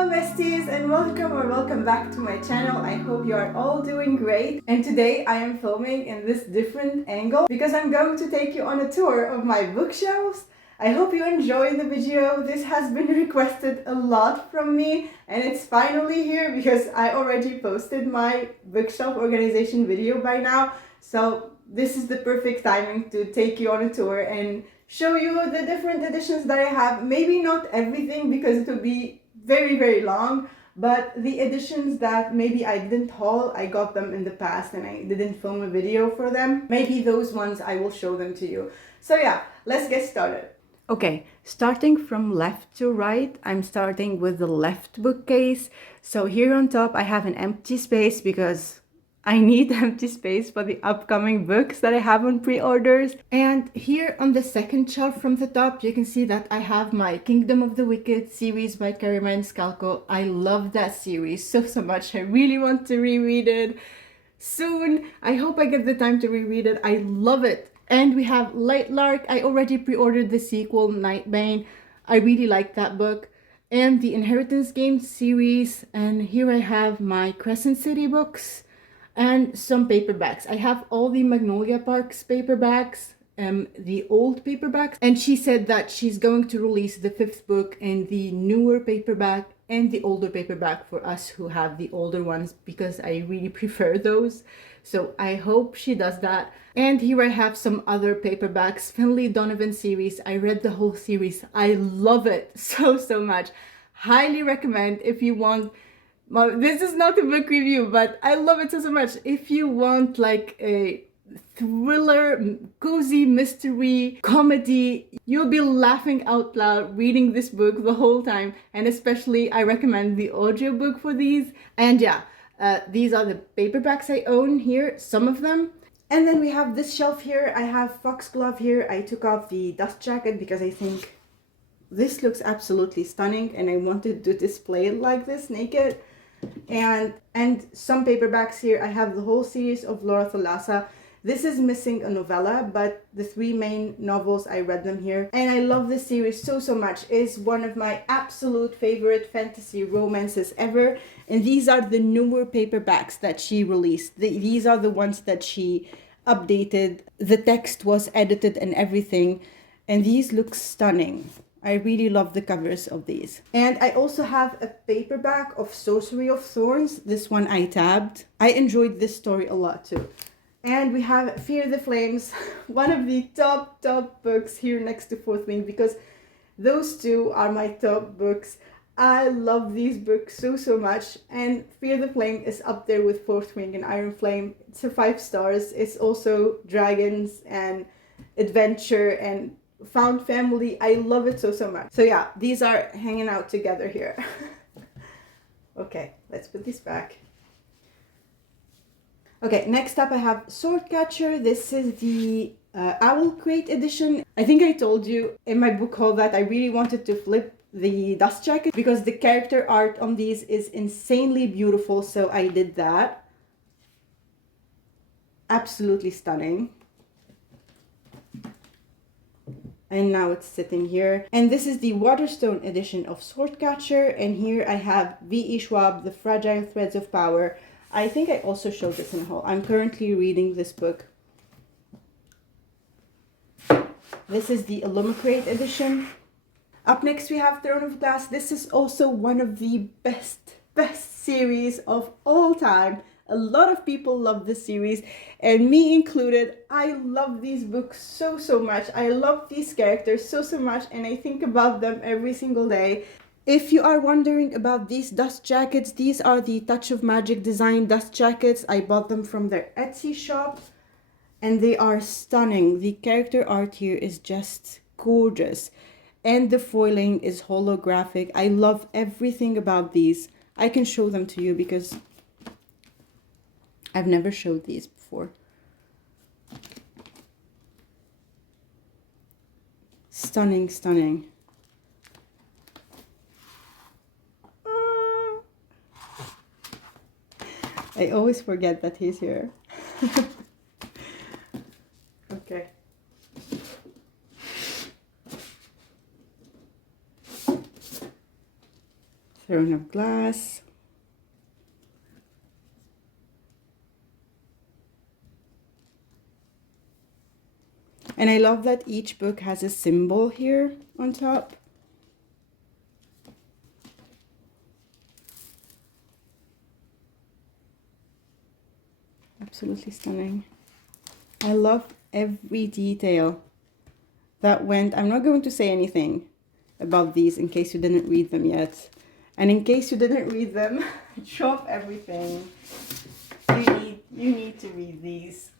Hello besties and welcome back to my channel. I hope you are all doing great. And today I am filming in this different angle because I'm going to take you on a tour of my bookshelves. I hope you enjoy the video. This has been requested a lot from me and it's finally here because I already posted my bookshelf organization video by now. So this is the perfect timing to take you on a tour and show you the different editions that I have. Maybe not everything because it will be very long, but the editions that maybe I didn't haul, I got them in the past and I didn't film a video for them. Maybe those ones I will show them to you. So yeah, let's get started. Okay, starting from left to right, I'm starting with the left bookcase. So here on top I have an empty space because I need empty space for the upcoming books that I have on pre-orders. And here on the second shelf from the top, you can see that I have my Kingdom of the Wicked series by Carrie Scalco. I love that series so much. I really want to reread it soon. I hope I get the time to reread it. I love it. And we have Light Lark. I already pre-ordered the sequel, Nightbane. I really like that book. And the Inheritance Games series. And here I have my Crescent City books. And some paperbacks. I have all the Magnolia Parks paperbacks, the old paperbacks. And she said that she's going to release the 5th book in the newer paperback and the older paperback for us who have the older ones because I really prefer those. So I hope she does that. And here I have some other paperbacks. Finlay Donovan series. I read the whole series. I love it so much. Highly recommend if you want. Well, this is not a book review, but I love it so much. If you want like a thriller, cozy mystery, comedy, you'll be laughing out loud reading this book the whole time. And especially I recommend the audiobook for these. And yeah, these are the paperbacks I own here, some of them. And then we have this shelf here. I have Foxglove here. I took off the dust jacket because I think this looks absolutely stunning and I wanted to display it like this naked. And some paperbacks here. I have the whole series of Laura Thalassa. This is missing a novella, but the 3 main novels, I read them here. And I love this series so much. It's one of my absolute favorite fantasy romances ever. And these are the newer paperbacks that she released. These are the ones that she updated. The text was edited and everything. And these look stunning. I really love the covers of these. And I also have a paperback of Sorcery of Thorns. This one I tabbed. I enjoyed this story a lot too. And we have Fear the Flames, one of the top books here next to Fourth Wing because those two are my top books. I love these books so much. And Fear the Flame is up there with Fourth Wing and Iron Flame. It's a 5 stars. It's also dragons and adventure and found family. I love it so much. So yeah, these are hanging out together here. Okay, let's put this back. Okay, next up I have Swordcatcher. This is the Owl Crate edition. I think I told you in my book haul that I really wanted to flip the dust jacket because the character art on these is insanely beautiful, so I did that. Absolutely stunning. And now it's sitting here. And this is the Waterstone edition of Swordcatcher. And here I have V.E. Schwab, The Fragile Threads of Power. I think I also showed this in a haul. I'm currently reading this book. This is the Illumicrate edition. Up next we have Throne of Glass. This is also one of the best series of all time. A lot of people love this series, and me included. I love these books so much. I love these characters so much, and I think about them every single day. If you are wondering about these dust jackets, these are the Touch of Magic design dust jackets. I bought them from their Etsy shop, and they are stunning. The character art here is just gorgeous, and the foiling is holographic. I love everything about these. I can show them to you because I've never showed these before. Stunning. I always forget that he's here. Okay. Throne of Glass. And I love that each book has a symbol here on top. Absolutely stunning. I love every detail that went. I'm not going to say anything about these in case you didn't read them yet. And in case you didn't read them, drop everything. You need to read these.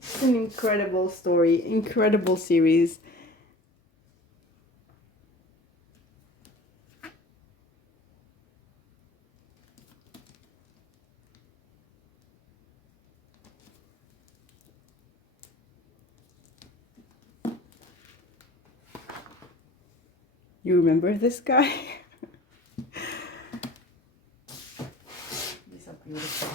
It's an incredible story, incredible series. You remember this guy? These are beautiful.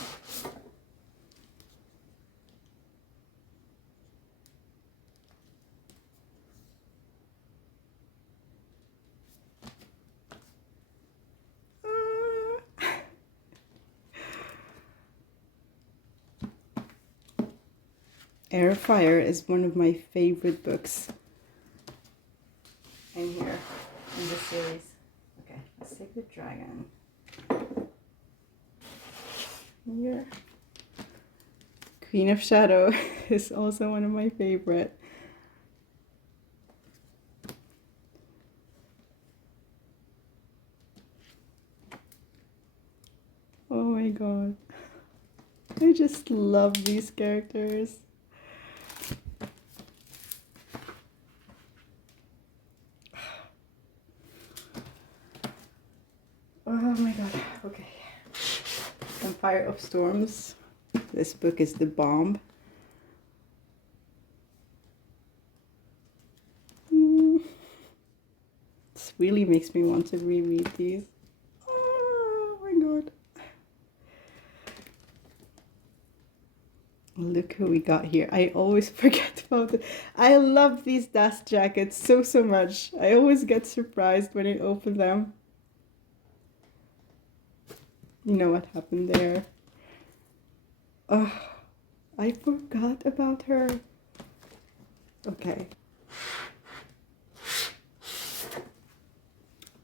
Air Fire is one of my favorite books in here, in this series. Okay, let's take the dragon. Here. Queen of Shadow is also one of my favorite. Oh my god. I just love these characters. Oh my god. Okay. Empire of Storms. This book is the bomb. This really makes me want to reread these. Oh my god. Look who we got here. I always forget about it. I love these dust jackets so much. I always get surprised when I open them. You know what happened there. Oh, I forgot about her. Okay.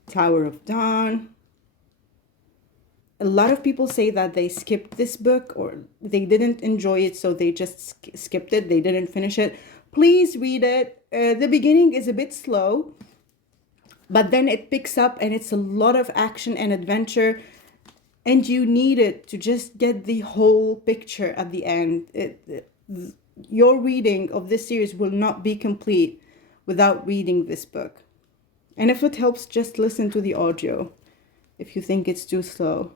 Tower of Dawn. A lot of people say that they skipped this book or they didn't enjoy it, so they just skipped it. They didn't finish it. Please read it. The beginning is a bit slow, but then it picks up and it's a lot of action and adventure. And you need it to just get the whole picture at the end. Your reading of this series will not be complete without reading this book. And if it helps, just listen to the audio if you think it's too slow.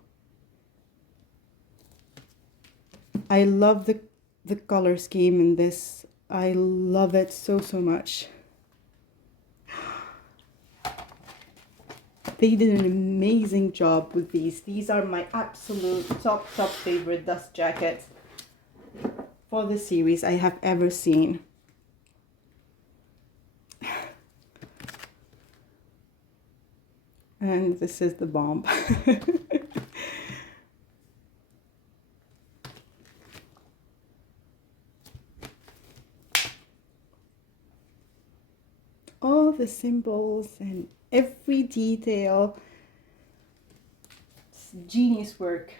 I love the color scheme in this. I love it so much. They did an amazing job with these. These are my absolute top favorite dust jackets for the series I have ever seen. And this is the bomb. All the symbols and every detail. It's genius work.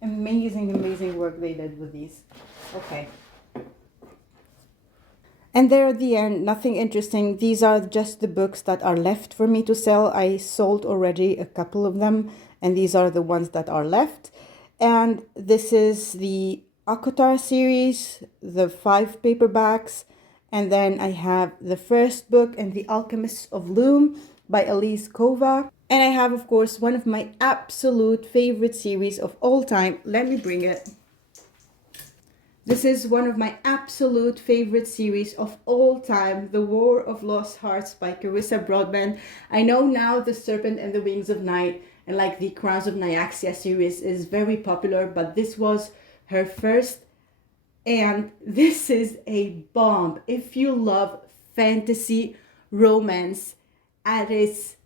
Amazing work they did with these. Okay. And there at the end, nothing interesting. These are just the books that are left for me to sell. I sold already a couple of them, and these are the ones that are left. And this is the Akotar series, the 5 paperbacks. And then I have the first book and The Alchemists of Loom by Elise Kova. And I have, of course, one of my absolute favorite series of all time. Let me bring it. This is one of my absolute favorite series of all time, The War of Lost Hearts by Carissa Broadbent. I know now The Serpent and the Wings of Night and like the Crowns of Nyaxia series is very popular, but this was her first. And this is a bomb. If you love fantasy romance at its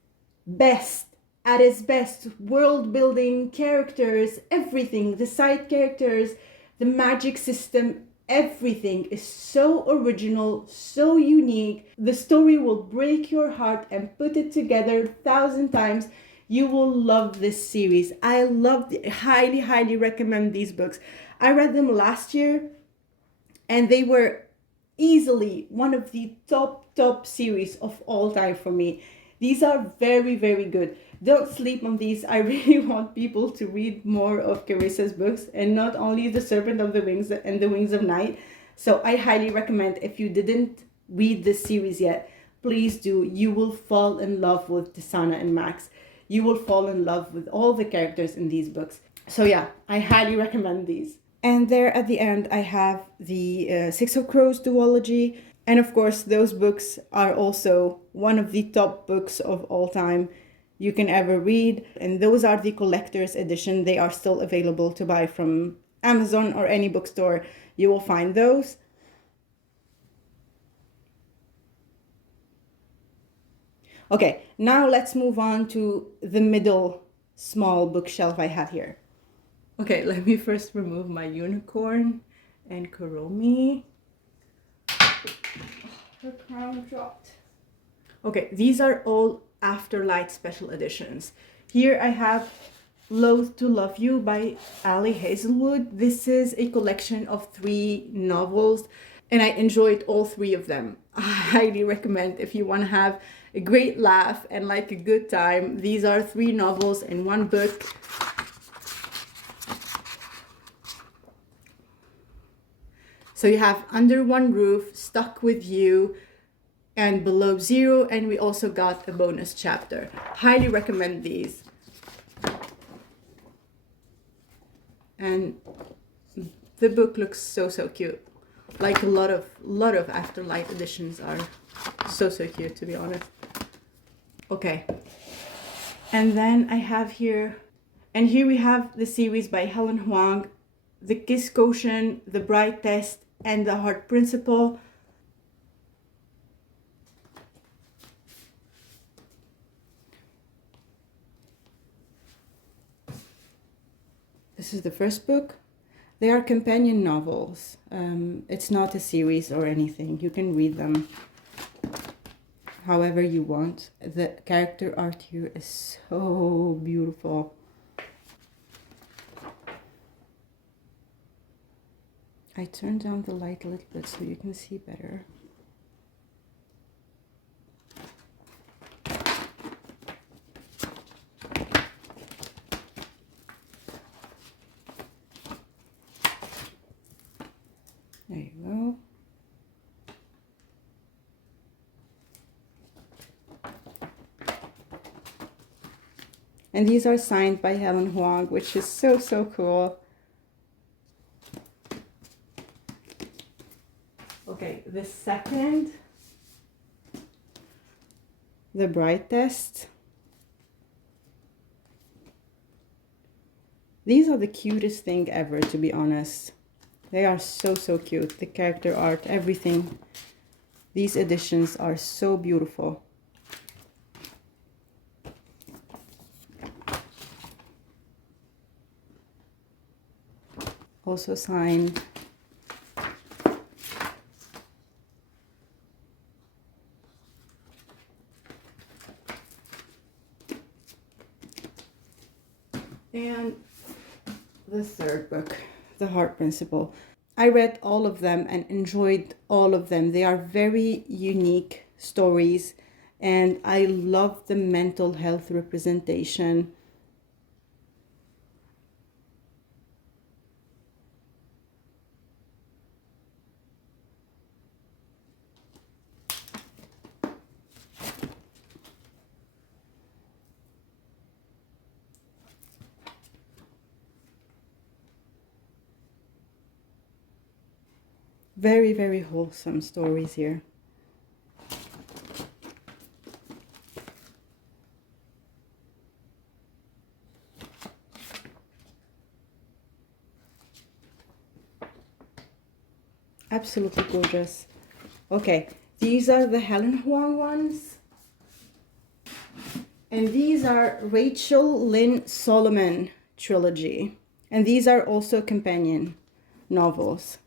best, at its best. World building, characters, everything, the side characters, the magic system, everything is so original, so unique. The story will break your heart, and put it together 1,000 times. You will love this series. I highly, highly recommend these books. I read them last year, and they were easily one of the top series of all time for me. These are very, very good. Don't sleep on these. I really want people to read more of Carissa's books, and not only The Serpent of the Wings and The Wings of Night. So I highly recommend, if you didn't read this series yet, please do. You will fall in love with Tisana and Max. You will fall in love with all the characters in these books. So yeah, I highly recommend these. And there at the end, I have the Six of Crows duology. And of course, those books are also one of the top books of all time you can ever read. And those are the collector's edition. They are still available to buy from Amazon or any bookstore. You will find those. Okay, now let's move on to the middle small bookshelf I have here. Okay, let me first remove my unicorn and Kuromi. Her crown dropped. Okay, these are all Afterlight special editions. Here I have Loath to Love You by Ali Hazelwood. This is a collection of 3 novels, and I enjoyed all 3 of them. I highly recommend, if you want to have a great laugh and like a good time. These are 3 novels in 1 book. So you have Under One Roof, Stuck With You, and Below Zero, and we also got a bonus chapter. Highly recommend these. And the book looks so cute. Like a lot of Afterlight editions are so cute, to be honest. Okay. And then I have here, and here we have the series by Helen Huang, The Kiss Quotient, The Bright Test, and The Heart Principle. This is the first book. They are companion novels. It's not a series or anything. You can read them however you want. The character art here is so beautiful. I turned down the light a little bit so you can see better. There you go. And these are signed by Helen Huang, which is so cool. Okay, the second, The Bright Test. These are the cutest thing ever, to be honest. They are so cute. The character art, everything. These editions are so beautiful. Also signed. And the third book, The Heart Principle. I read all of them and enjoyed all of them. They are very unique stories, and I love the mental health representation. Very wholesome stories here. Absolutely gorgeous. Okay, these are the Helen Huang ones. And these are Rachel Lynn Solomon trilogy. And these are also companion novels.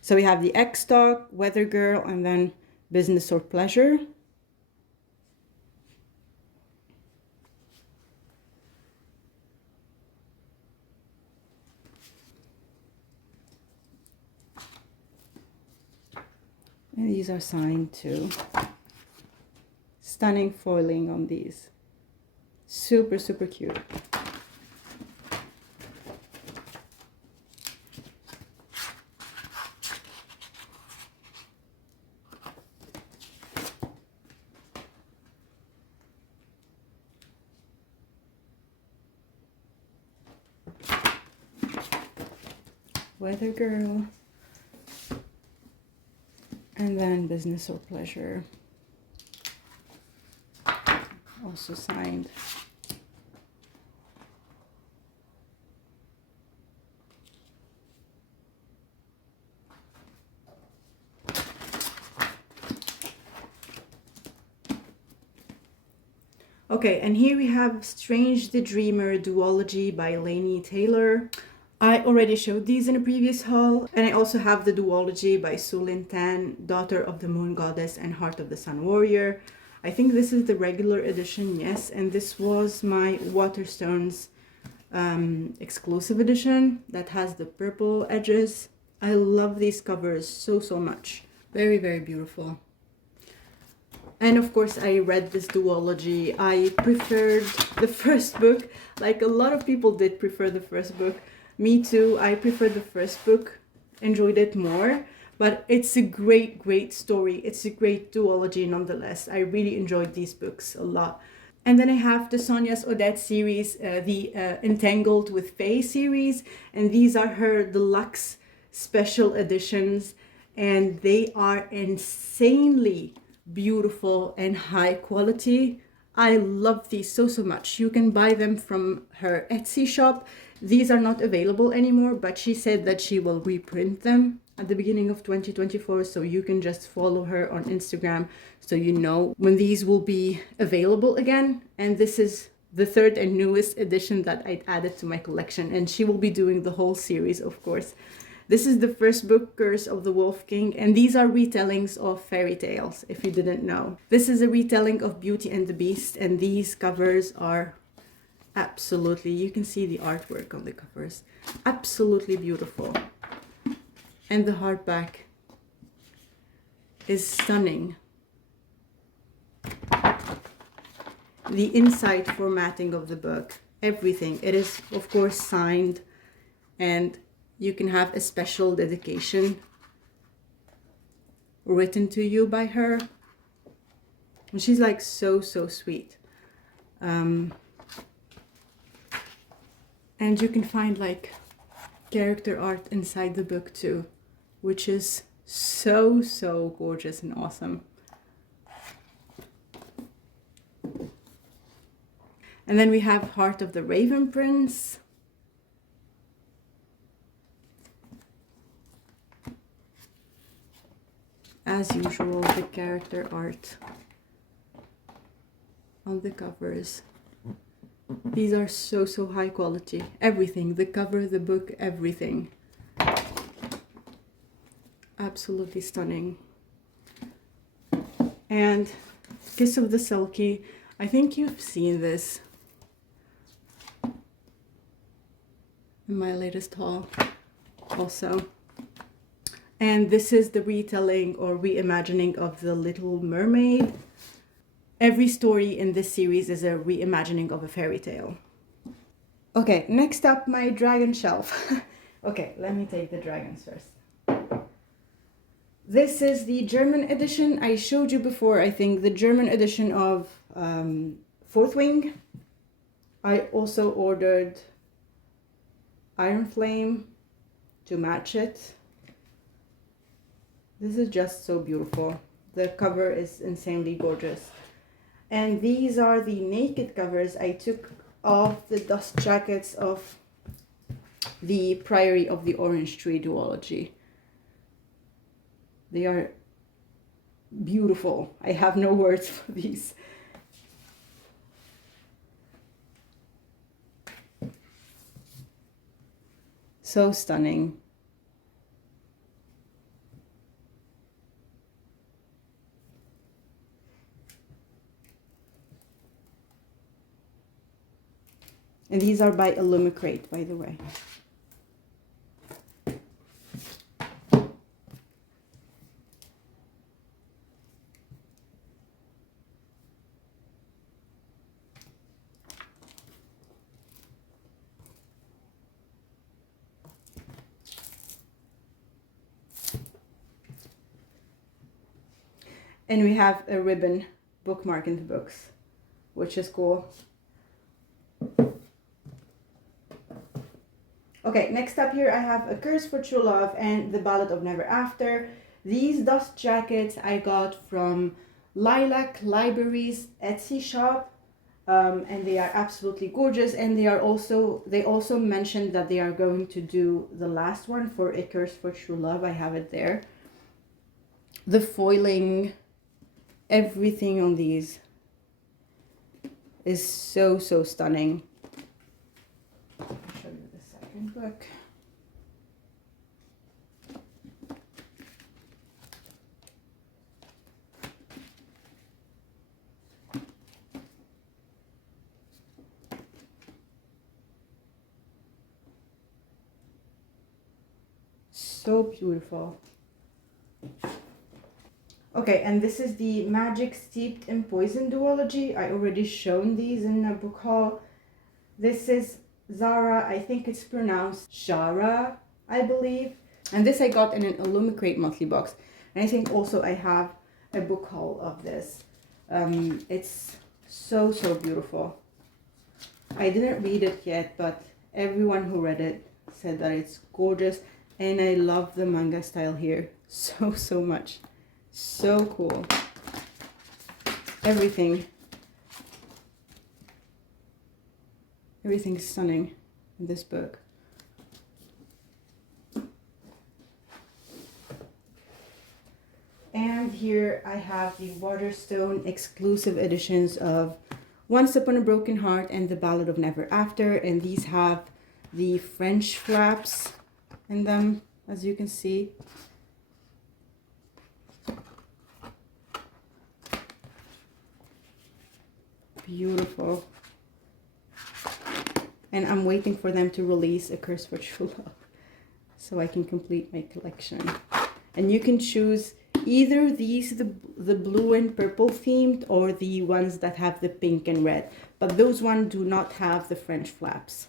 So we have the X-Talk, Weather Girl, and then Business or Pleasure. And these are signed too. Stunning foiling on these. Super, super cute. Weather Girl. And then Business or Pleasure. Also signed. Okay, and here we have Strange the Dreamer duology by Laini Taylor. I already showed these in a previous haul, and I also have the duology by Sulin Tan, Daughter of the Moon Goddess and Heart of the Sun Warrior. I think this is the regular edition, yes, and this was my Waterstones exclusive edition that has the purple edges. I love these covers so, so much. Very, very beautiful. And of course, I read this duology. I preferred the first book, like a lot of people did prefer the first book. Me too, I preferred the first book, enjoyed it more, but it's a great, great story. It's a great duology nonetheless. I really enjoyed these books a lot. And then I have the Sonia's Odette series, the Entangled with Faye series, and these are her deluxe special editions, and they are insanely beautiful and high quality. I love these so, so much. You can buy them from her Etsy shop. These are not available anymore, but she said that she will reprint them at the beginning of 2024, so you can just follow her on Instagram so you know when these will be available again. And this is the third and newest edition that I added to my collection, and she will be doing the whole series, of course. This is the first book, Curse of the Wolf King, and these are retellings of fairy tales, if you didn't know. This is a retelling of Beauty and the Beast, and these covers are absolutely, you can see the artwork on the covers, absolutely beautiful. And the hardback is stunning. The inside formatting of the book, everything. It is, of course, signed, and you can have a special dedication written to you by her. And she's like so, so sweet. And you can find like character art inside the book too, which is so, so gorgeous and awesome. And then we have Heart of the Raven Prince. As usual, the character art on the covers. These are so, so high quality. Everything, the cover, the book, everything. Absolutely stunning. And Kiss of the Selkie. I think you've seen this in my latest haul also. And this is the retelling or reimagining of The Little Mermaid. Every story in this series is a reimagining of a fairy tale. Okay, next up, my dragon shelf. Okay, let me take the dragons first. This is the German edition. I showed you before, I think, the German edition of Fourth Wing. I also ordered Iron Flame to match it. This is just so beautiful. The cover is insanely gorgeous. And these are the naked covers I took off the dust jackets of the Priory of the Orange Tree duology. They are beautiful. I have no words for these. So stunning. And these are by Illumicrate, by the way. And we have a ribbon bookmark in the books, which is cool. Okay, next up here I have A Curse for True Love and The Ballad of Never After. These dust jackets I got from Lilac Library's Etsy shop, and they are absolutely gorgeous. And they also mentioned that they are going to do the last one for A Curse for True Love. I have it there. The foiling, everything on these is so stunning. I'll show you the second book. So beautiful. Okay, and this is the Magic Steeped in Poison duology. I already shown these in a book haul. This is Zara, I think it's pronounced Shara, I believe. And this I got in an Illumicrate monthly box. And I think also I have a book haul of this. It's so beautiful. I didn't read it yet, but everyone who read it said that it's gorgeous. And I love the manga style here so much. So cool. Everything's stunning in this book. And here I have the Waterstone exclusive editions of Once Upon a Broken Heart and The Ballad of Never After. And these have the French flaps in them, as you can see. Beautiful. And I'm waiting for them to release A Curse for True Love so I can complete my collection. And you can choose either these, the blue and purple themed, or the ones that have the pink and red. But those ones do not have the French flaps.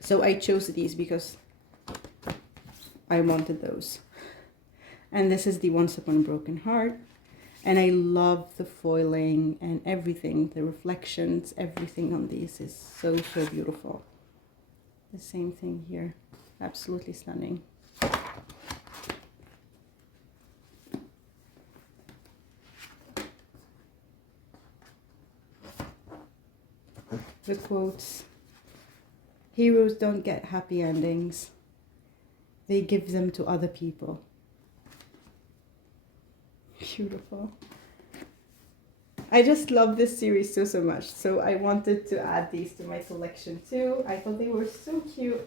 So I chose these because I wanted those. And this is the Once Upon a Broken Heart. And I love the foiling and everything, the reflections, everything on these is so beautiful. The same thing here, absolutely stunning. The quotes: heroes don't get happy endings, they give them to other people. Beautiful. I just love this series so much, so I wanted to add these to my collection too. I thought they were so cute.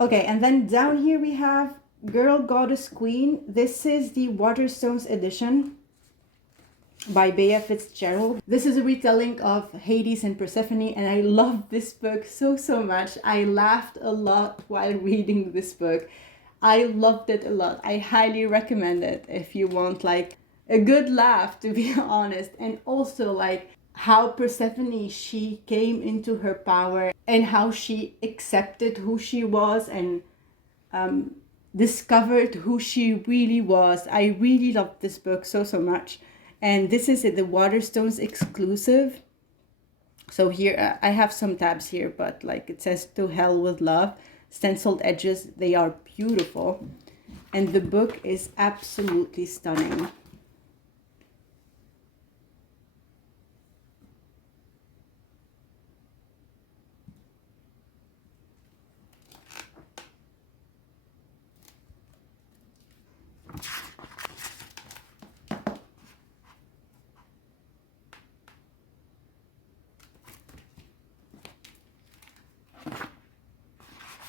Okay, and then down here we have Girl, Goddess, Queen. This is the Waterstones edition by Bea Fitzgerald. This is a retelling of Hades and Persephone, and I love this book so much. I laughed a lot while reading this book. I loved it a lot. I highly recommend it if you want like a good laugh, to be honest. And also like how Persephone, she came into her power and how she accepted who she was and discovered who she really was. I really loved this book so much. And this is the Waterstones exclusive. So here I have some tabs here, but like it says To Hell with Love. Stenciled edges, they are beautiful. And the book is absolutely stunning.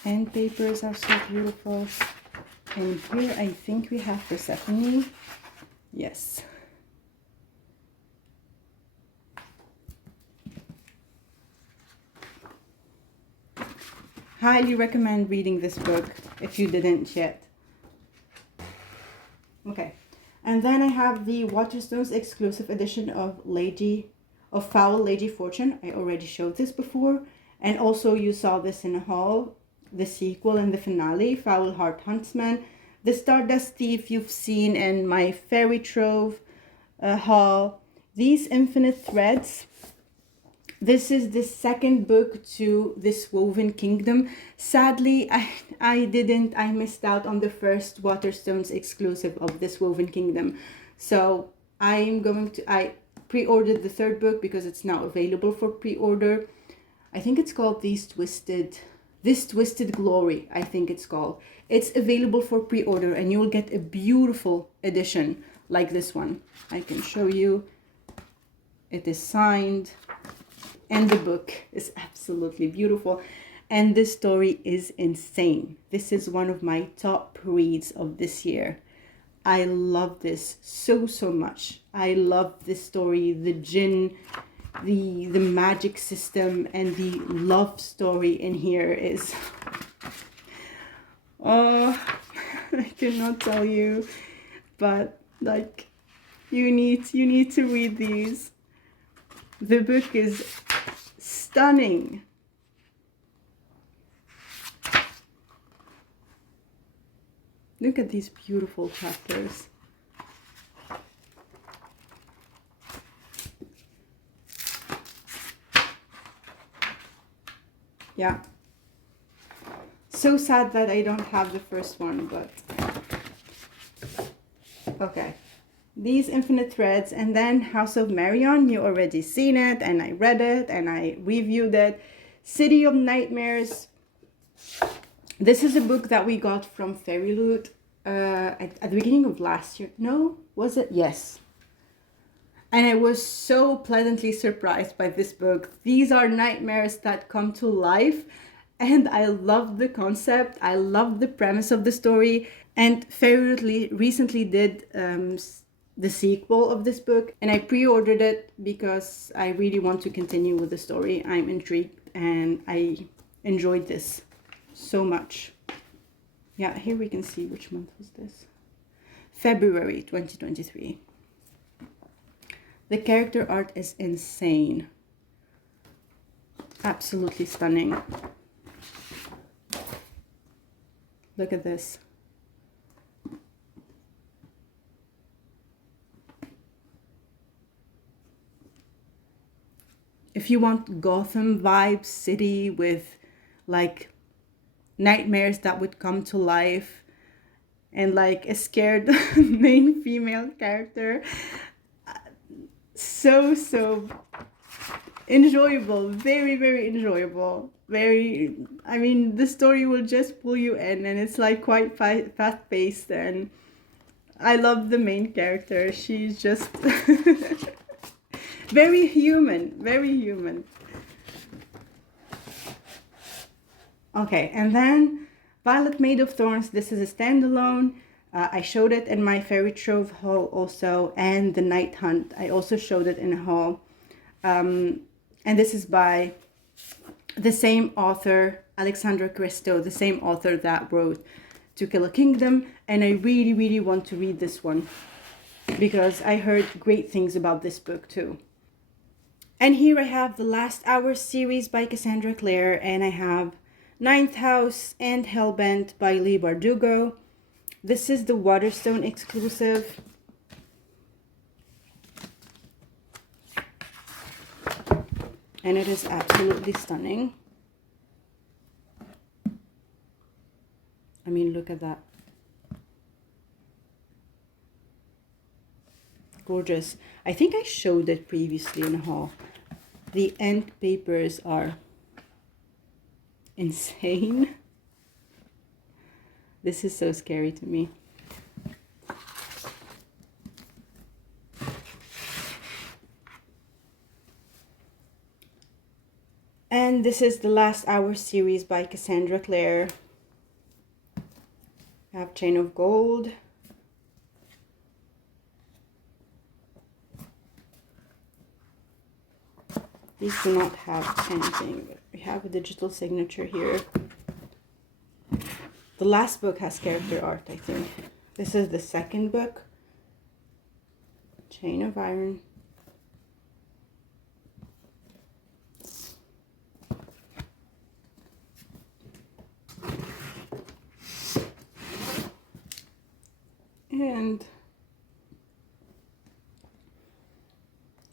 End papers are so beautiful. And here I think we have Persephone. Yes. Highly recommend reading this book if you didn't yet. Okay. And then I have the Waterstones exclusive edition of Foul Lady Fortune. I already showed this before. And also you saw this in a haul. The sequel and the finale, Foul Heart Huntsman. The Stardust Thief you've seen in my Fairy Trove haul. These Infinite Threads. This is the second book to this Woven Kingdom. Sadly, I missed out on the first Waterstones exclusive of this Woven Kingdom. So I pre-ordered the third book because it's now available for pre-order. I think it's called This Twisted Glory, I think it's called. It's available for pre-order and you'll get a beautiful edition like this one. I can show you. It is signed. And the book is absolutely beautiful. And this story is insane. This is one of my top reads of this year. I love this so much. I love this story, the djinn, the magic system, and the love story in here is... Oh, I cannot tell you. But, like, you need to read these. The book is stunning. Look at these beautiful chapters. Yeah. So sad that I don't have the first one, but... Okay. These Infinite Threads, and then House of Marion. You already seen it, and I read it, and I reviewed it. City of Nightmares. This is a book that we got from Fairy Loot at the beginning of last year. No, was it? Yes. And I was so pleasantly surprised by this book. These are nightmares that come to life, and I love the concept. I love the premise of the story. And Fairy Loot recently did the sequel of this book, and I pre-ordered it because I really want to continue with the story. I'm intrigued and I enjoyed this so much. Yeah, here we can see which month was this. February 2023. The character art is insane. Absolutely stunning. Look at this. If you want Gotham vibe city with like nightmares that would come to life and like a scared main female character, so enjoyable, very enjoyable. I mean, the story will just pull you in, and it's like quite fast paced, and I love the main character. She's just very human. Okay, and then Violet Made of Thorns. This is a standalone. I showed it in my Fairy Trove haul also, and the Night Hunt. I also showed it in a haul. And this is by the same author, Alexandra Christo, the same author that wrote To Kill a Kingdom. And I really want to read this one because I heard great things about this book too. And here I have the Last Hour series by Cassandra Clare, and I have Ninth House and Hellbent by Leigh Bardugo. This is the Waterstone exclusive. And it is absolutely stunning. I mean, look at that. Gorgeous. I think I showed it previously in a haul. The end papers are insane. This is so scary to me. And this is the Last Hour series by Cassandra Clare. I have Chain of Gold. These do not have anything, but we have a digital signature here. The last book has character art, I think. This is the second book. Chain of Iron.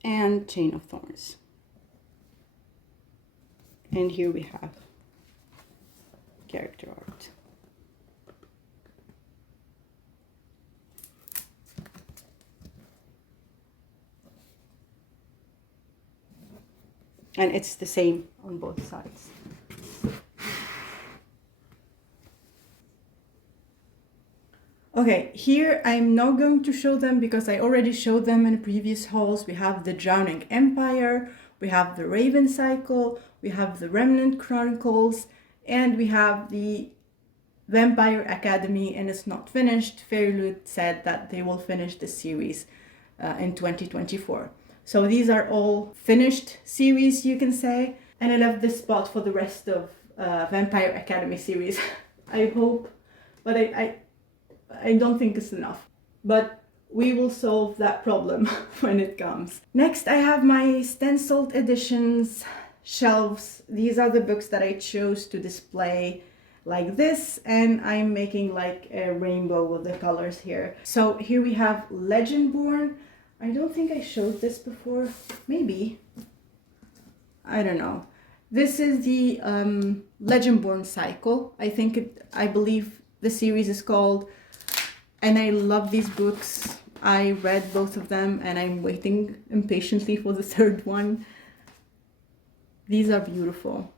And Chain of Thorns. And here we have character art. And it's the same on both sides. Okay, here I'm not going to show them because I already showed them in previous hauls. We have the Drowning Empire, we have the Raven Cycle, we have the Remnant Chronicles, and we have the Vampire Academy, and it's not finished. Fairyloot said that they will finish the series in 2024. So these are all finished series, you can say. And I left this spot for the rest of Vampire Academy series. I hope, but I don't think it's enough. But we will solve that problem when it comes. Next, I have my stenciled editions shelves. These are the books that I chose to display like this, and I'm making like a rainbow with the colors here. So here we have Legendborn. I don't think I showed this before. Maybe. I don't know. This is the Legendborn cycle. I believe the series is called. And I love these books. I read both of them and I'm waiting impatiently for the third one. These are beautiful.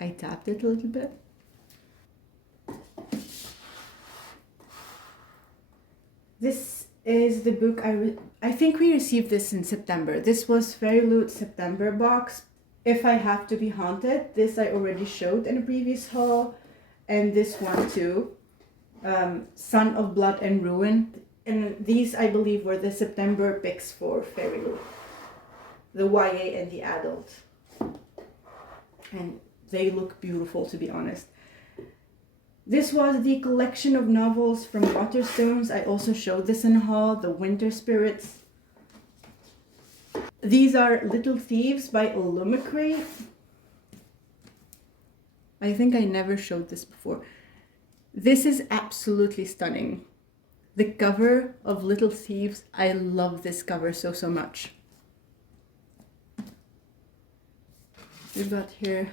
I tapped it a little bit. This is the book I think we received this in September. This was Fairyloot September box. If I Have to Be Haunted, this I already showed in a previous haul, and this one too. Son of Blood and Ruin. And these I believe were the September picks for Fairyloot. The YA and the adult. And they look beautiful, to be honest. This was the collection of novels from Waterstones. I also showed this in a haul, The Winter Spirits. These are Little Thieves by Illumicrate. I think I never showed this before. This is absolutely stunning. The cover of Little Thieves, I love this cover so much. We've got here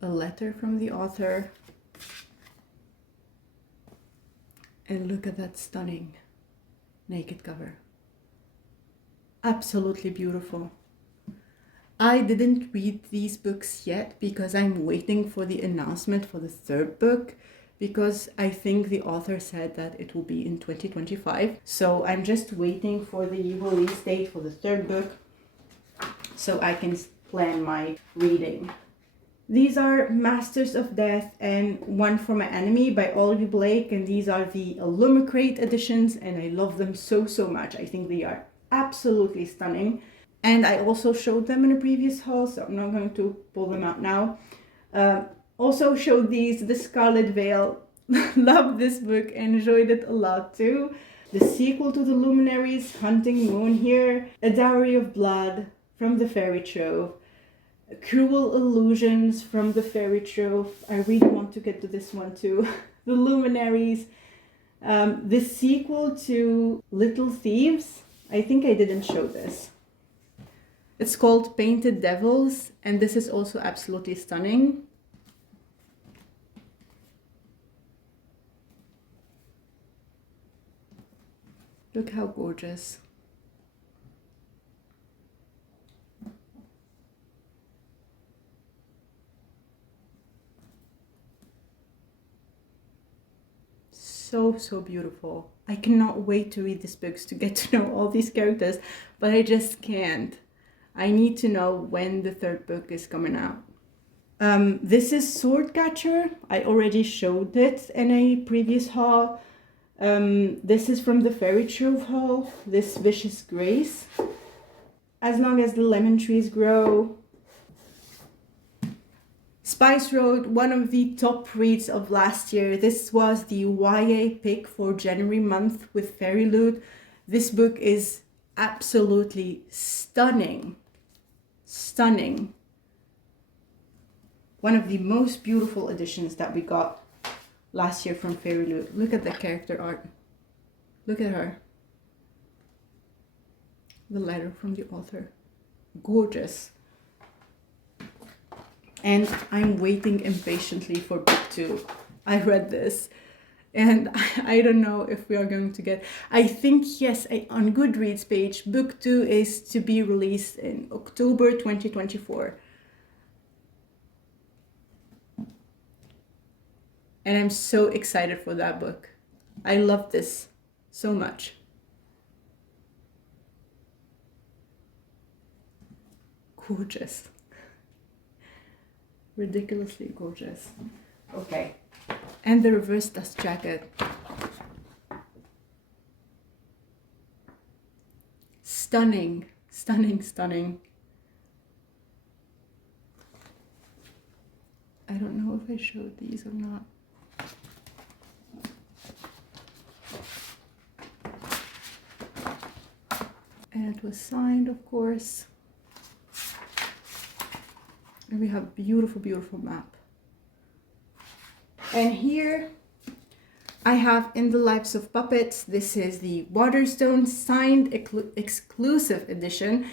a letter from the author. And look at that stunning naked cover. Absolutely beautiful. I didn't read these books yet because I'm waiting for the announcement for the third book, because I think the author said that it will be in 2025. So I'm just waiting for the release date for the third book so I can plan my reading. These are Masters of Death and One for My Enemy by Olivia Blake, and these are the Illumicrate editions, and I love them so much. I think they are absolutely stunning. And I also showed them in a previous haul, so I'm not going to pull them out now. Also showed these, The Scarlet Veil. Loved this book, enjoyed it a lot too. The sequel to The Luminaries, Hunting Moon here. A Dowry of Blood from the Fairy Trove. Cruel Illusions from the Fairy Trove. I really want to get to this one too. The Luminaries. The sequel to Little Thieves. I think I didn't show this. It's called Painted Devils, and this is also absolutely stunning. Look how gorgeous. so, so beautiful. I cannot wait to read these books, to get to know all these characters, but I just can't. I need to know when the third book is coming out. This is Swordcatcher. I already showed it in a previous haul. This is from the Fairy Trove haul, this Vicious Grace. As Long as the Lemon Trees Grow. Spice Road, one of the top reads of last year. This was the YA pick for January month with Fairy Loot. This book is absolutely stunning. Stunning. One of the most beautiful editions that we got last year from Fairy Loot. Look at the character art. Look at her. The letter from the author. Gorgeous. And I'm waiting impatiently for book 2. I read this and I don't know if we are going to get... I think, yes, on Goodreads page, book 2 is to be released in October 2024. And I'm so excited for that book. I love this so much. Gorgeous. Ridiculously gorgeous. Okay. And the reverse dust jacket. Stunning. Stunning, stunning. I don't know if I showed these or not. And it was signed, of course. And we have beautiful, beautiful map. And here I have In the Lives of Puppets. This is the Waterstone signed exclusive edition.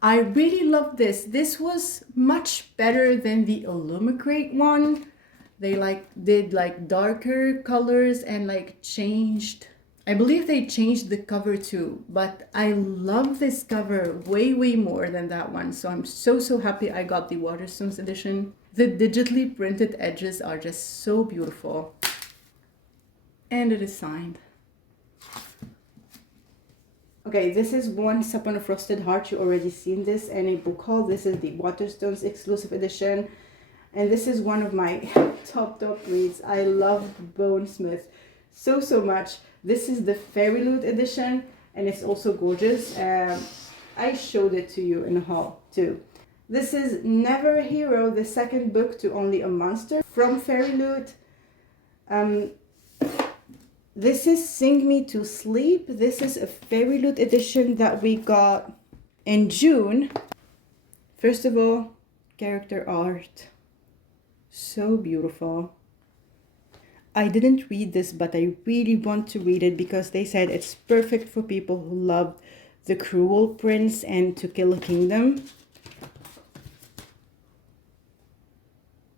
I really love this. This was much better than the Illumicrate one. They did darker colors and changed. I believe they changed the cover too, but I love this cover way, way more than that one. So I'm so, so happy I got the Waterstones edition. The digitally printed edges are just so beautiful. And it is signed. Okay, this is Once Upon a Frosted Heart. You already seen this in a book haul. This is the Waterstones exclusive edition. And this is one of my top reads. I love Bonesmith so, so much. This is the Fairy Loot edition, and it's also gorgeous. I showed it to you in the haul too. This is Never a Hero, the second book to Only a Monster from Fairy Loot. This is Sing Me to Sleep. This is a Fairy Loot edition that we got in June. First of all, character art. So beautiful. I didn't read this, but I really want to read it because they said it's perfect for people who love The Cruel Prince and To Kill a Kingdom.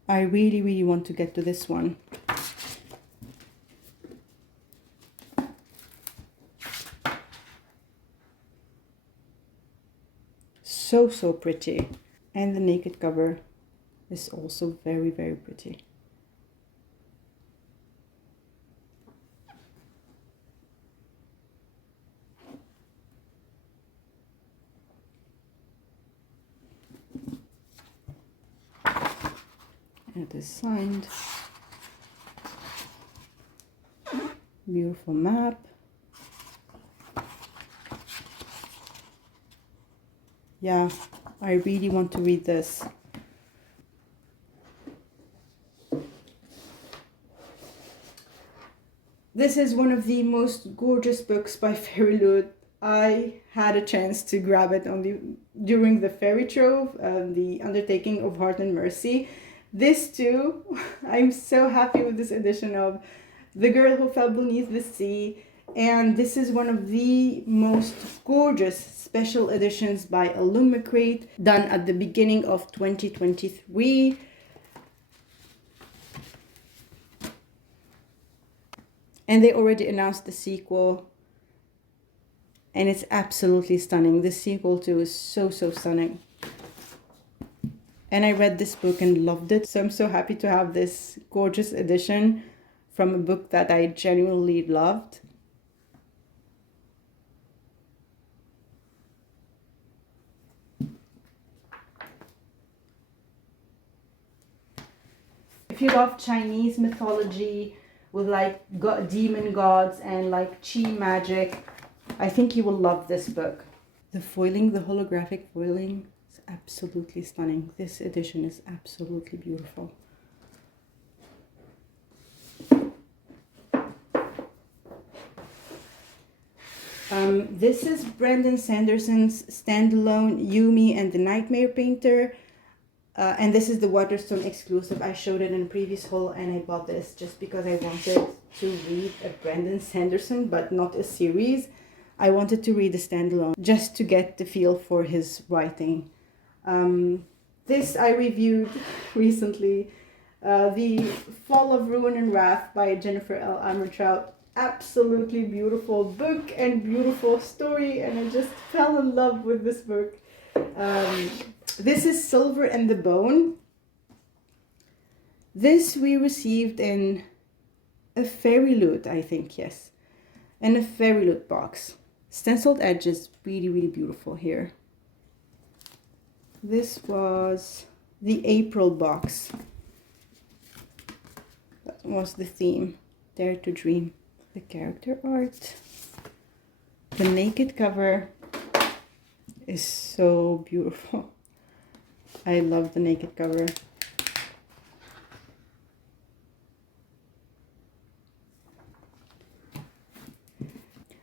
I really, really want to get to this one. So, so pretty. And the naked cover is also very, very pretty. It is signed. Beautiful map. Yeah, I really want to read this. This is one of the most gorgeous books by Fairy Loot. I had a chance to grab it during the Fairy Trove, the Undertaking of Heart and Mercy. This too, I'm so happy with this edition of The Girl Who Fell Beneath the Sea. And this is one of the most gorgeous special editions by Illumicrate, done at the beginning of 2023. And they already announced the sequel. And it's absolutely stunning. The sequel too is so, so stunning. And I read this book and loved it. So I'm so happy to have this gorgeous edition from a book that I genuinely loved. If you love Chinese mythology with like demon gods and like chi magic, I think you will love this book. The foiling, the holographic foiling is absolutely stunning. This edition is absolutely beautiful. This is Brandon Sanderson's standalone Yumi and the Nightmare Painter. And this is the Waterstone exclusive. I showed it in a previous haul and I bought this just because I wanted to read a Brandon Sanderson, but not a series. I wanted to read the standalone just to get the feel for his writing. This I reviewed recently. The Fall of Ruin and Wrath by Jennifer L. Armentrout. Absolutely beautiful book and beautiful story, and I just fell in love with this book. This is Silver and the Bone. This we received in a Fairy Loot, I think, yes. In a Fairy Loot box. Stenciled edge is really, really beautiful here. This was the April box. That was the theme. Dare to Dream. The character art. The naked cover is so beautiful. I love the naked cover.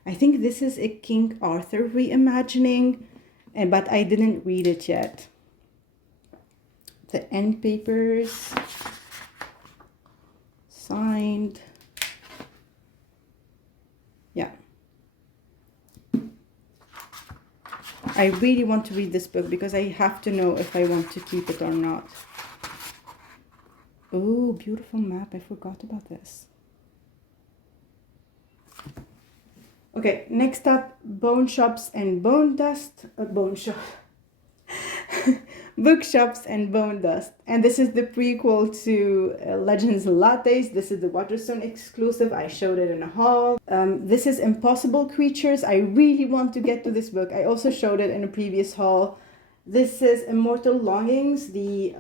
I think this is a King Arthur reimagining, but I didn't read it yet. The end papers, signed. Yeah. I really want to read this book because I have to know if I want to keep it or not. Oh, beautiful map. I forgot about this. Okay, next up, Bone Shops and Bone Dust. Bookshops and Bone Dust. And this is the prequel to Legends and Lattes. This is the Waterstone exclusive. I showed it in a haul. This is Impossible Creatures. I really want to get to this book. I also showed it in a previous haul. This is Immortal Longings, the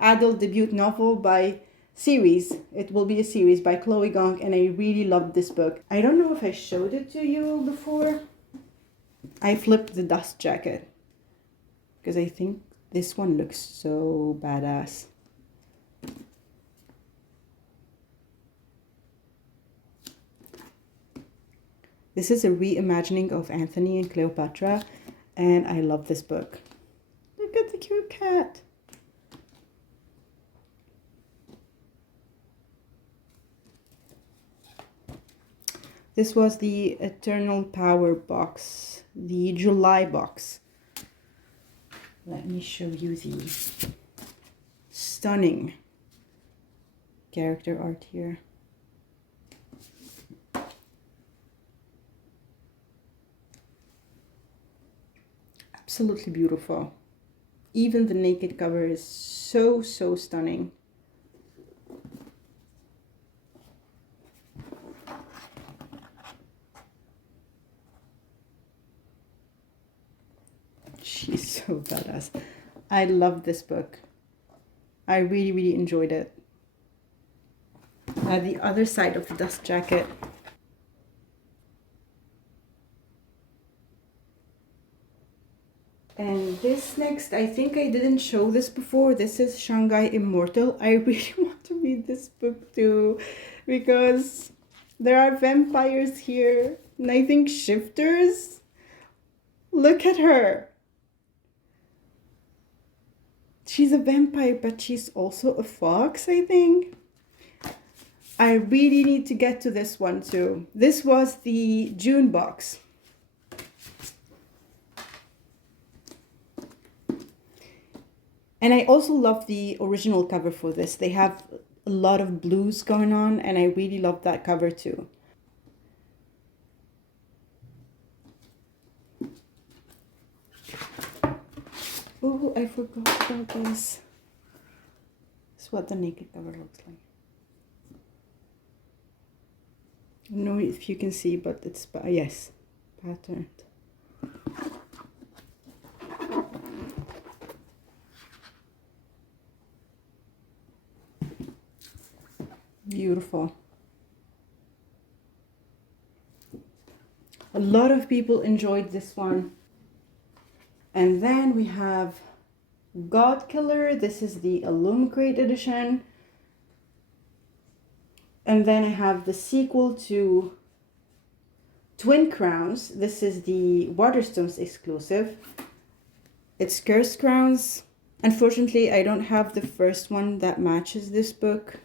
adult debut novel by series. It will be a series by Chloe Gong, and I really loved this book. I don't know if I showed it to you before. I flipped the dust jacket because I think this one looks so badass. This is a reimagining of Anthony and Cleopatra, and I love this book. Look at the cute cat. This was the Eternal Power box, the July box. Let me show you the stunning character art here. Absolutely beautiful. Even the naked cover is so stunning. She's so badass. I love this book. I really enjoyed it. The other side of the dust jacket. And this next, I think I didn't show this before. This is Shanghai Immortal. I really want to read this book too, because there are vampires here. And I think shifters. Look at her. She's a vampire, but she's also a fox, I think. I really need to get to this one too. This was the June box. And I also love the original cover for this. They have a lot of blues going on, and I really love that cover too. Oh, I forgot about this. This is what the naked cover looks like. I don't know if you can see, but it's, yes, patterned. Beautiful. A lot of people enjoyed this one. And then we have God Killer. This is the Illumicrate edition. And then I have the sequel to Twin Crowns. This is the Waterstones exclusive. It's Cursed Crowns. Unfortunately, I don't have the first one that matches this book.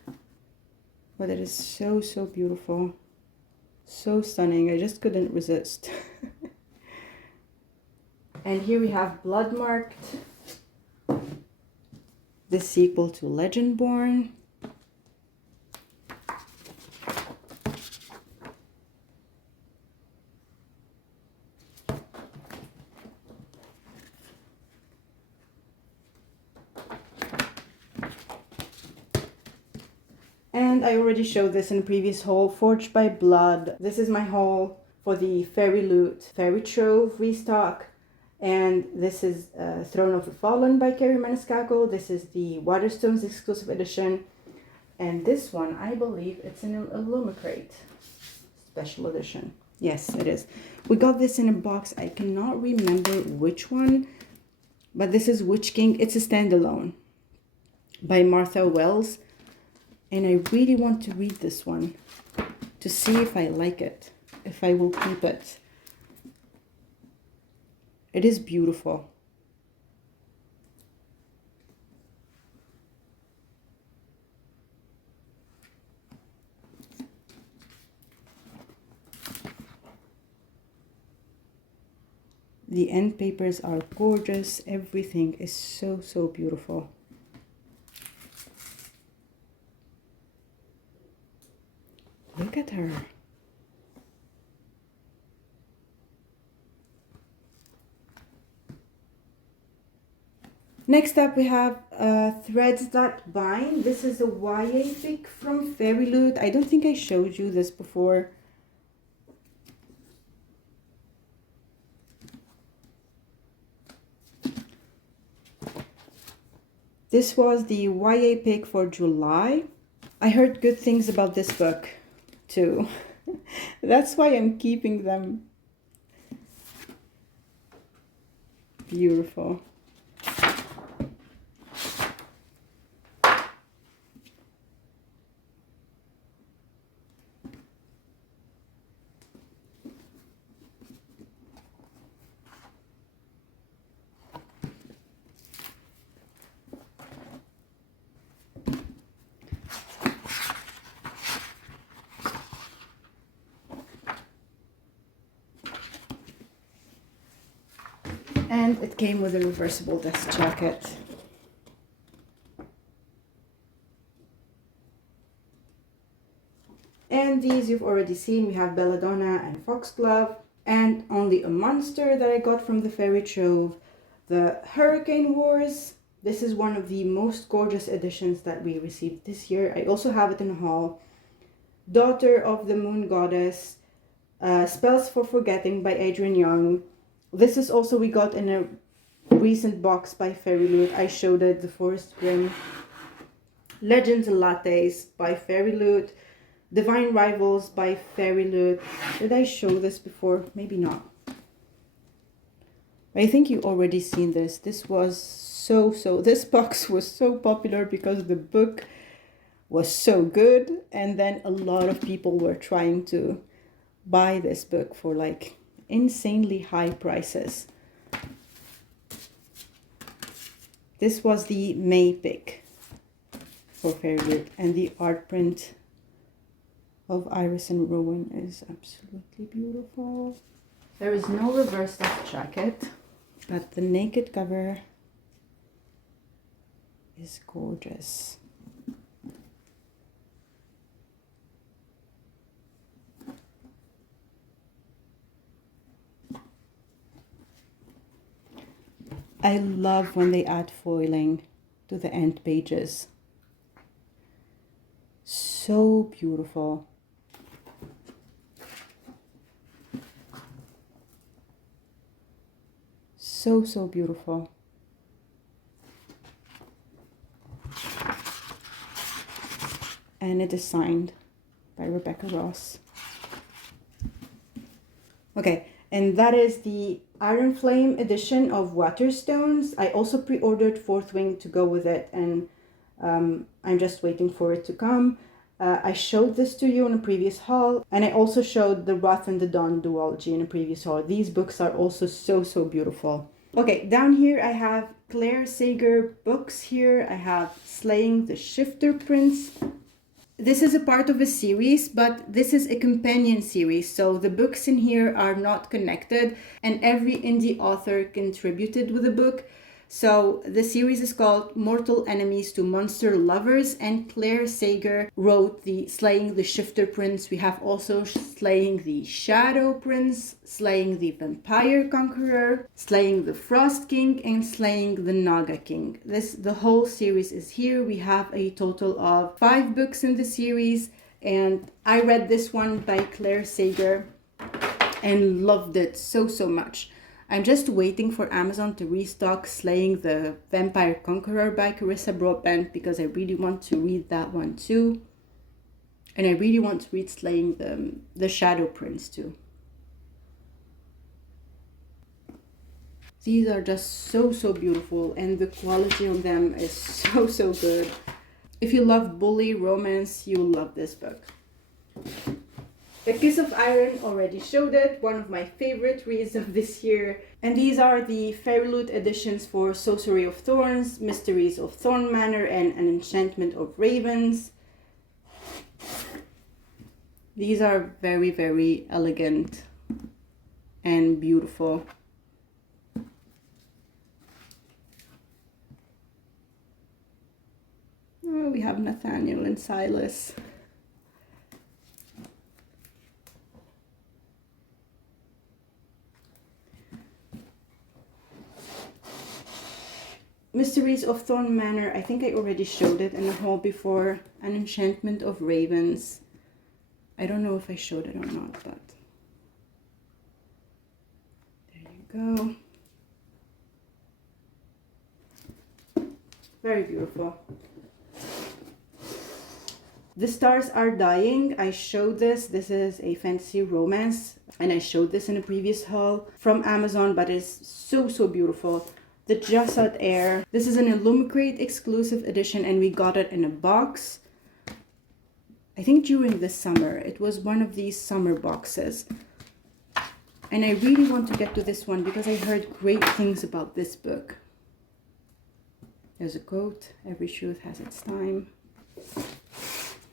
But it is so, so beautiful. So stunning. I just couldn't resist. And here we have Bloodmarked. The sequel to Legendborn. And I already showed this in a previous haul, Forged by Blood. This is my haul for the Fairy Loot Fairy Trove restock. And this is Throne of the Fallen by Kerry Maniscalco. This is the Waterstones exclusive edition. And this one, I believe it's an Illumicrate special edition. Yes, it is. We got this in a box. I cannot remember which one, but this is Witch King. It's a standalone by Martha Wells. And I really want to read this one to see if I like it, if I will keep it. It is beautiful. The end papers are gorgeous. Everything is so, so beautiful. Look at her. Next up we have Threads That Bind. This is a YA pick from Fairy Loot. I don't think I showed you this before. This was the YA pick for July. I heard good things about this book too. That's why I'm keeping them. Beautiful. And it came with a reversible desk jacket. And these you've already seen. We have Belladonna and Foxglove. And only a monster that I got from the Fairy Trove. The Hurricane Wars. This is one of the most gorgeous editions that we received this year. I also have it in a haul. Daughter of the Moon Goddess. Spells for Forgetting by Adrian Young. This is also we got in a recent box by Fairy Loot. I showed it, the Forest Grim. Legends and Lattes by Fairy Loot. Divine Rivals by Fairy Loot. Did I show this before? Maybe not. I think you already seen this. This was this box was so popular because the book was so good. And then a lot of people were trying to buy this book for like insanely high prices. This was the May pick for Fairy Loot, and the art print of Iris and Rowan is absolutely beautiful. There is no reverse desk jacket, but the naked cover is gorgeous. I love when they add foiling to the end pages. So beautiful. So, so beautiful. And it is signed by Rebecca Ross. Okay, and that is the Iron Flame edition of Waterstones. I also pre-ordered Fourth Wing to go with it, and I'm just waiting for it to come. I showed this to you in a previous haul, and I also showed the Wrath and the Dawn duology in a previous haul. These books are also so, so beautiful. Okay, down here I have Claire Sager books here. I have Slaying the Shifter Prince. This is a part of a series, but this is a companion series, so the books in here are not connected, and every indie author contributed with a book. So the series is called Mortal Enemies to Monster Lovers, and Claire Sager wrote the Slaying the Shifter Prince. We have also Slaying the Shadow Prince, Slaying the Vampire Conqueror, Slaying the Frost King, and Slaying the Naga King. The whole series is here. We have a total of 5 books in the series, and I read this one by Claire Sager and loved it so, so much. I'm just waiting for Amazon to restock Slaying the Vampire Conqueror by Carissa Broadbent, because I really want to read that one too. And I really want to read Slaying the Shadow Prince too. These are just so, so beautiful, and the quality on them is so, so good. If you love bully romance, you'll love this book. The Kiss of Iron, already showed it, one of my favorite reads of this year. And these are the Fairyloot editions for Sorcery of Thorns, Mysteries of Thorn Manor, and An Enchantment of Ravens. These are very, very elegant and beautiful. Oh, we have Nathaniel and Silas. Mysteries of Thorn Manor, I think I already showed it in a haul before. An Enchantment of Ravens. I don't know if I showed it or not, but there you go. Very beautiful. The Stars Are Dying, I showed this. This is a fantasy romance, and I showed this in a previous haul from Amazon, but it's so, so beautiful. The Jasad Air. This is an Illumicrate exclusive edition, and we got it in a box. I think during the summer. It was one of these summer boxes. And I really want to get to this one because I heard great things about this book. There's a quote, every truth has its time.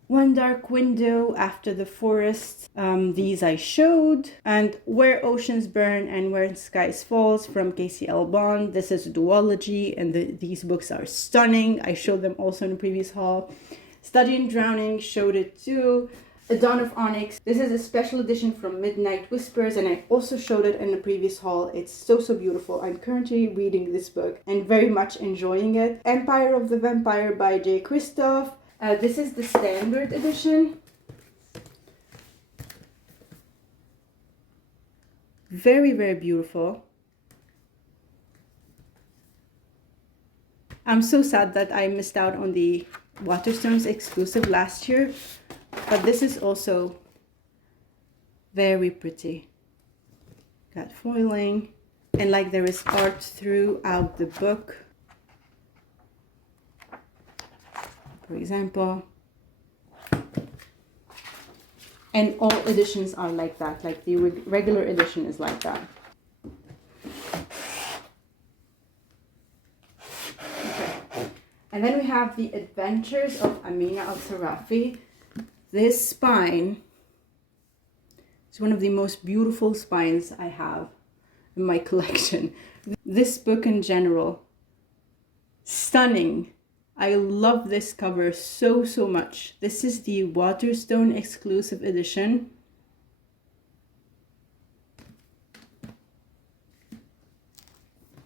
One Dark Window, After the Forest, these I showed. And Where Oceans Burn and Where Skies Falls from KCL Bond. This is a duology, and these books are stunning. I showed them also in a previous haul. Study in Drowning, showed it too. A Dawn of Onyx. This is a special edition from Midnight Whispers, and I also showed it in a previous haul. It's so, so beautiful. I'm currently reading this book and very much enjoying it. Empire of the Vampire by J. Christoph. This is the standard edition. Very, very beautiful. I'm so sad that I missed out on the Waterstones exclusive last year, but this is also very pretty. Got foiling, and like there is art throughout the book. For example, and all editions are like that, like the regular edition is like that. Okay. And then we have The Adventures of Amina al-Sarafi. This spine is one of the most beautiful spines I have in my collection. This book in general, stunning. I love this cover so, so much. This is the Waterstone exclusive edition.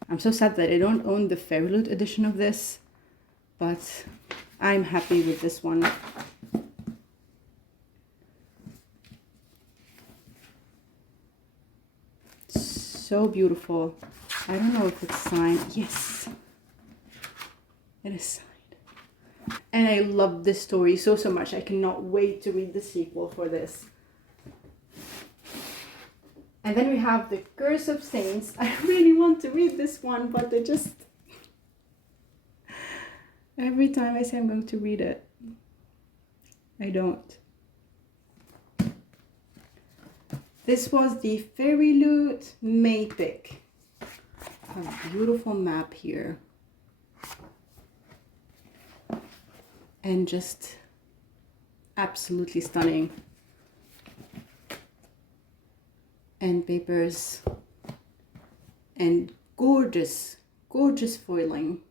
I'm so sad that I don't own the Fairyloot edition of this, but I'm happy with this one. So beautiful. I don't know if it's signed. Yes, it is signed. And I love this story so much. I cannot wait to read the sequel for this. And then we have The Curse of Saints. I really want to read this one, but I just... every time I say I'm going to read it, I don't. This was the Fairy Loot May pick. A beautiful map here. And just absolutely stunning. And papers. And gorgeous, gorgeous foiling.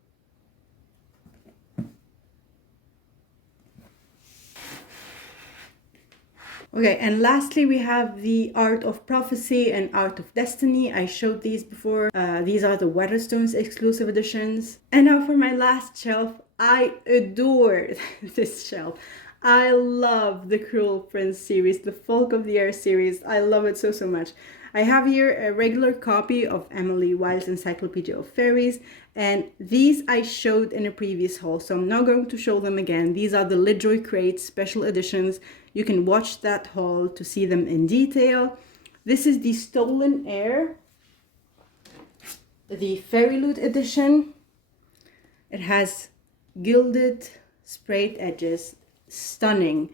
Okay, and lastly we have the Art of Prophecy and Art of Destiny. I showed these before. These are the Weatherstones exclusive editions. And now for my last shelf. I adore this shelf. I love the Cruel Prince series, the Folk of the Air series. I love it so much. I have here a regular copy of Emily Wilde's Encyclopedia of Fairies, and these I showed in a previous haul, so I'm not going to show them again. These are the Lidjoy Crates special editions. You can watch that haul to see them in detail. This is the Stolen Air, the Fairy Loot edition. It has gilded sprayed edges, stunning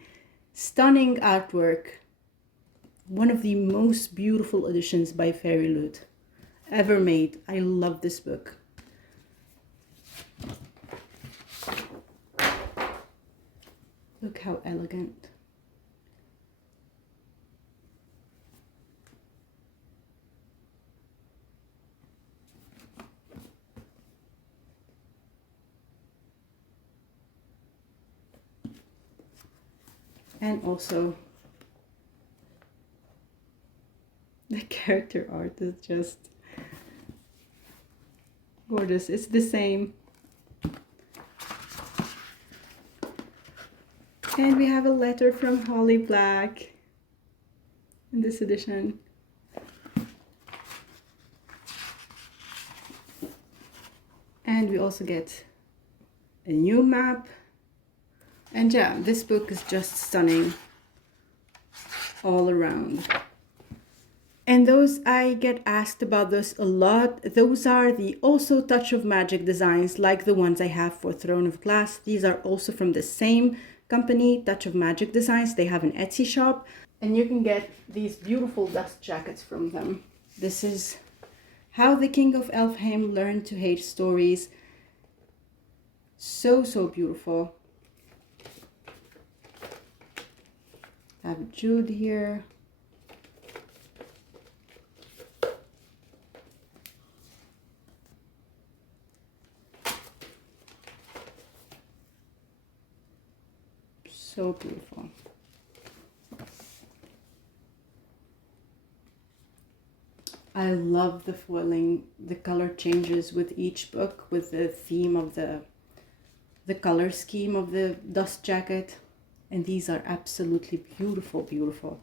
artwork. One of the most beautiful editions by Fairy Loot ever made. I love this book. Look how elegant. And also the character art is just gorgeous. It's the same. And we have a letter from Holly Black in this edition. And we also get a new map. And yeah, this book is just stunning all around. And those, I get asked about this a lot. Those are the also Touch of Magic designs, like the ones I have for Throne of Glass. These are also from the same company, Touch of Magic Designs. They have an Etsy shop, and you can get these beautiful dust jackets from them. This is How the King of Elfheim Learned to Hate Stories. So beautiful. I have Jude here. So beautiful. I love the foiling, the color changes with each book, with the theme of the color scheme of the dust jacket. And these are absolutely beautiful, beautiful.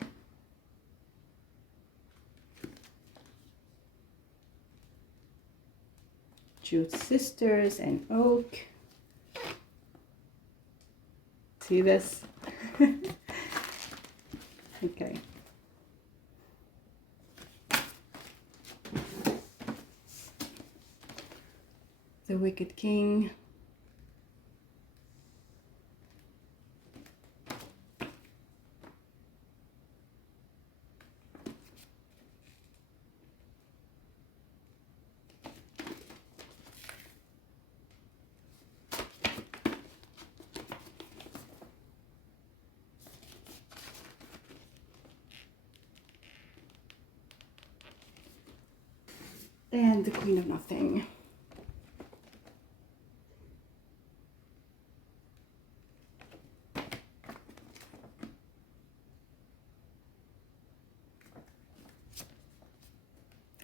Jude's sisters and Oak. See this? Okay. The Wicked King. And the Queen of Nothing.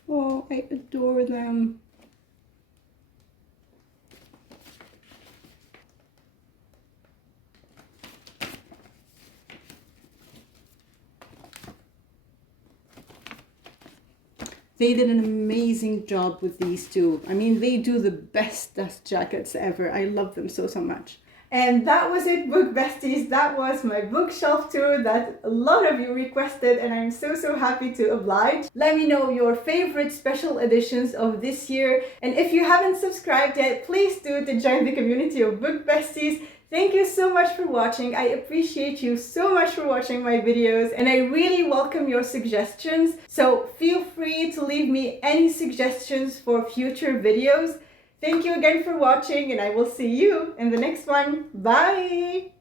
Oh, I adore them. They did an amazing job with these two. I mean, they do the best dust jackets ever. I love them so, so much. And that was it, book besties. That was my bookshelf tour that a lot of you requested, and I'm so, so happy to oblige. Let me know your favorite special editions of this year. And if you haven't subscribed yet, please do to join the community of book besties. Thank you so much for watching. I appreciate you so much for watching my videos, and I really welcome your suggestions. So feel free to leave me any suggestions for future videos. Thank you again for watching, and I will see you in the next one. Bye!